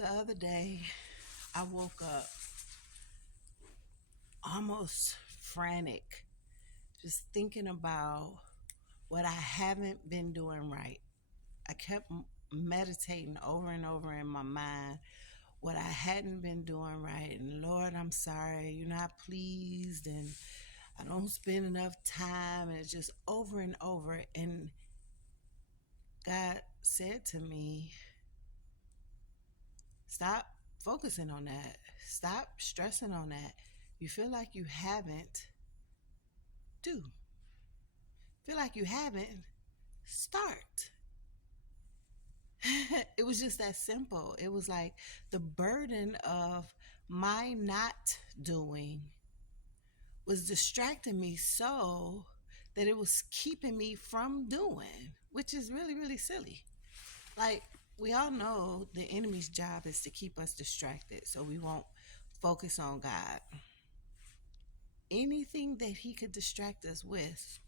The other day, I woke up almost frantic, just thinking about what I haven't been doing right. I kept meditating over and over in my mind what I hadn't been doing right. And Lord, I'm sorry, you're not pleased, and I don't spend enough time. And it's just over and over. And God said to me, stop focusing on that. Stop stressing on that. You feel like you haven't, do. Feel like you haven't, start. It was just that simple. It was like the burden of my not doing was distracting me so that it was keeping me from doing, which is really, really silly. Like, we all know the enemy's job is to keep us distracted so we won't focus on God. Anything that he could distract us with,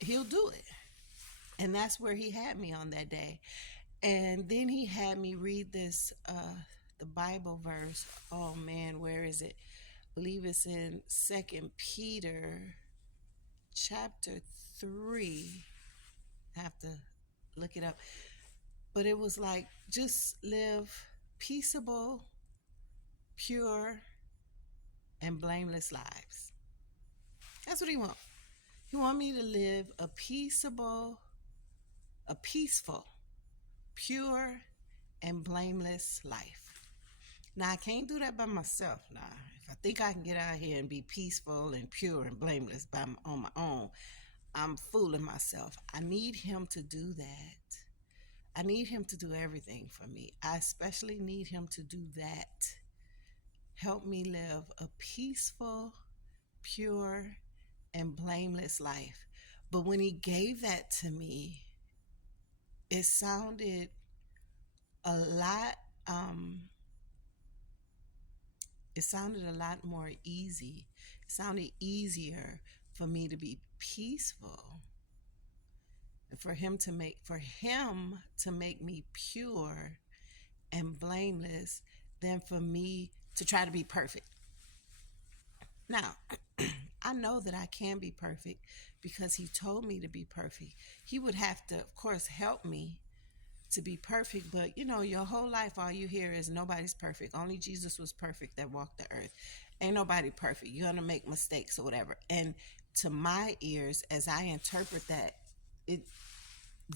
he'll do it. And that's where he had me on that day. And then he had me read this, the Bible verse. Oh man, where is it? I believe it's in 2 Peter chapter 3. I have to look it up. But it was like, just live peaceable, pure, and blameless lives. That's what he wants. He wants me to live a peaceable, a peaceful, pure, and blameless life. Now, I can't do that by myself. Now, if I think I can get out here and be peaceful and pure and blameless on my own, I'm fooling myself. I need him to do that. I need him to do everything for me. I especially need him to do that. Help me live a peaceful, pure, and blameless life. But when he gave that to me, it sounded a lot it sounded a lot more easy. It sounded easier for me to be peaceful, and for him to make me pure and blameless than for me to try to be perfect. Now, I know that I can be perfect because he told me to be perfect. He would have to, of course, help me to be perfect, but your whole life, all you hear is nobody's perfect. Only Jesus was perfect that walked the earth. Ain't nobody perfect. You're gonna make mistakes or whatever. And to my ears, as I interpret that, it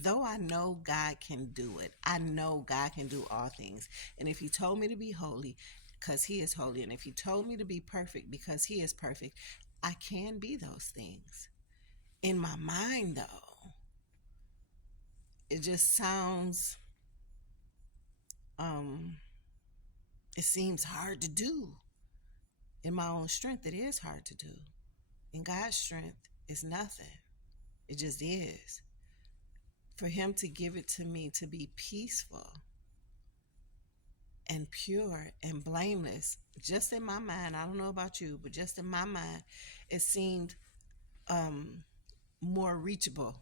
though I know God can do it, I know God can do all things. And if he told me to be holy, because he is holy, and if he told me to be perfect because he is perfect, I can be those things. In my mind, though, it just sounds it seems hard to do. In my own strength, it is hard to do. In God's strength, it's nothing. It just is. For him to give it to me to be peaceful and pure and blameless, just in my mind, I don't know about you, but just in my mind, it seemed more reachable.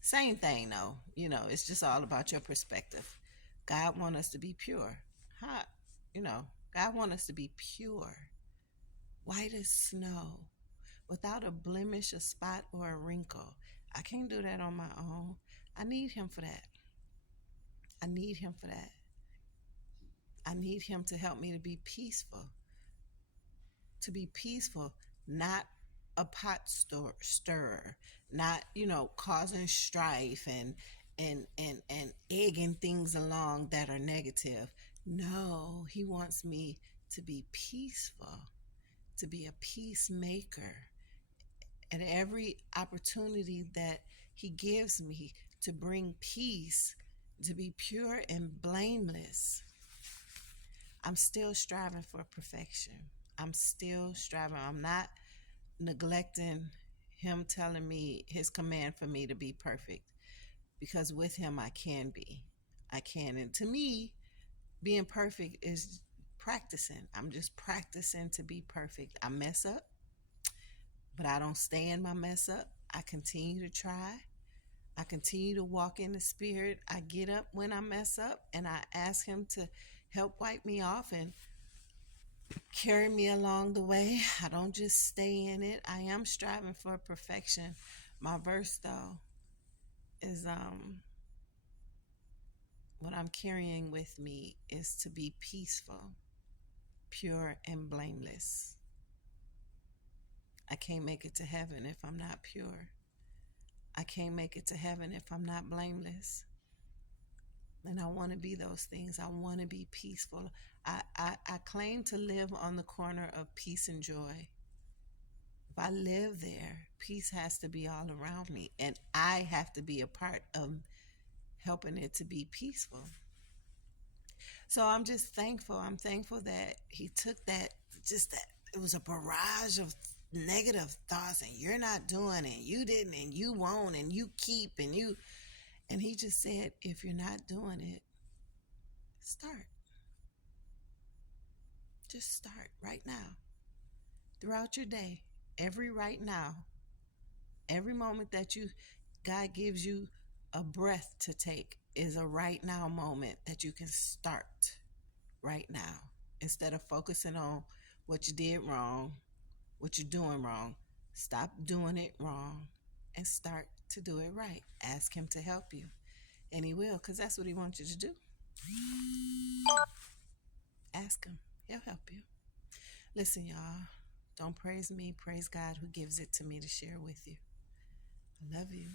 Same thing though. It's just all about your perspective. God wants us to be pure. Hot. God wants us to be pure, white as snow, without a blemish, a spot, or a wrinkle. I can't do that on my own. I need him for that. I need him for that. I need him to help me to be peaceful. To be peaceful, not a pot stirrer, not, causing strife and egging things along that are negative. No, he wants me to be peaceful, to be a peacemaker. At every opportunity that he gives me to bring peace, to be pure and blameless, I'm still striving for perfection. I'm still striving. I'm not neglecting him telling me his command for me to be perfect, because with him I can be. I can. And to me, being perfect is practicing. I'm just practicing to be perfect. I mess up, but I don't stay in my mess up. I continue to try. I continue to walk in the Spirit. I get up when I mess up and I ask Him to help wipe me off and carry me along the way. I don't just stay in it. I am striving for perfection. My verse, though, is what I'm carrying with me is to be peaceful, pure, and blameless. I can't make it to heaven if I'm not pure. I can't make it to heaven if I'm not blameless. And I want to be those things. I want to be peaceful. I claim to live on the corner of peace and joy. If I live there, peace has to be all around me. And I have to be a part of helping it to be peaceful. So I'm just thankful. I'm thankful that He took that, just that it was a barrage of negative thoughts, and you're not doing it, you didn't, and you won't, and you keep, and He just said, if you're not doing it, start. Just start right now. Throughout your day, every right now, every moment that God gives you a breath to take is a right now moment that you can start right now. Instead of focusing on what you did wrong, what you're doing wrong, stop doing it wrong and start to do it right. Ask Him to help you, and He will, because that's what He wants you to do. Ask Him, He'll help you. Listen, y'all, don't praise me, praise God who gives it to me to share with you. I love you.